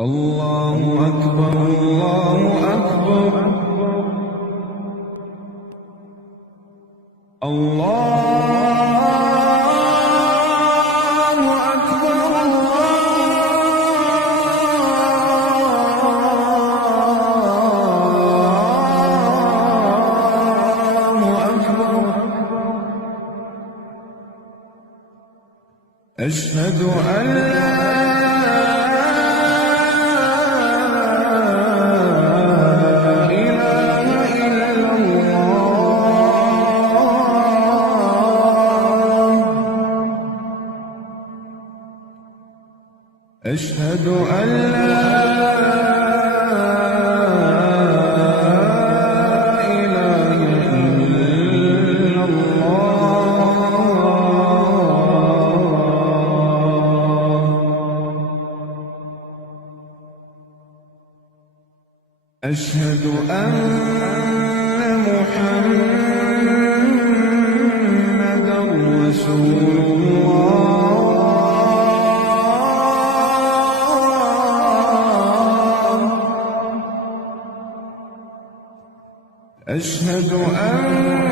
الله أكبر الله أكبر الله أكبر الله أكبر أشهد أن أشهد أن لا إله إلا الله أشهد أن محمدًا رسول الله أشهد أن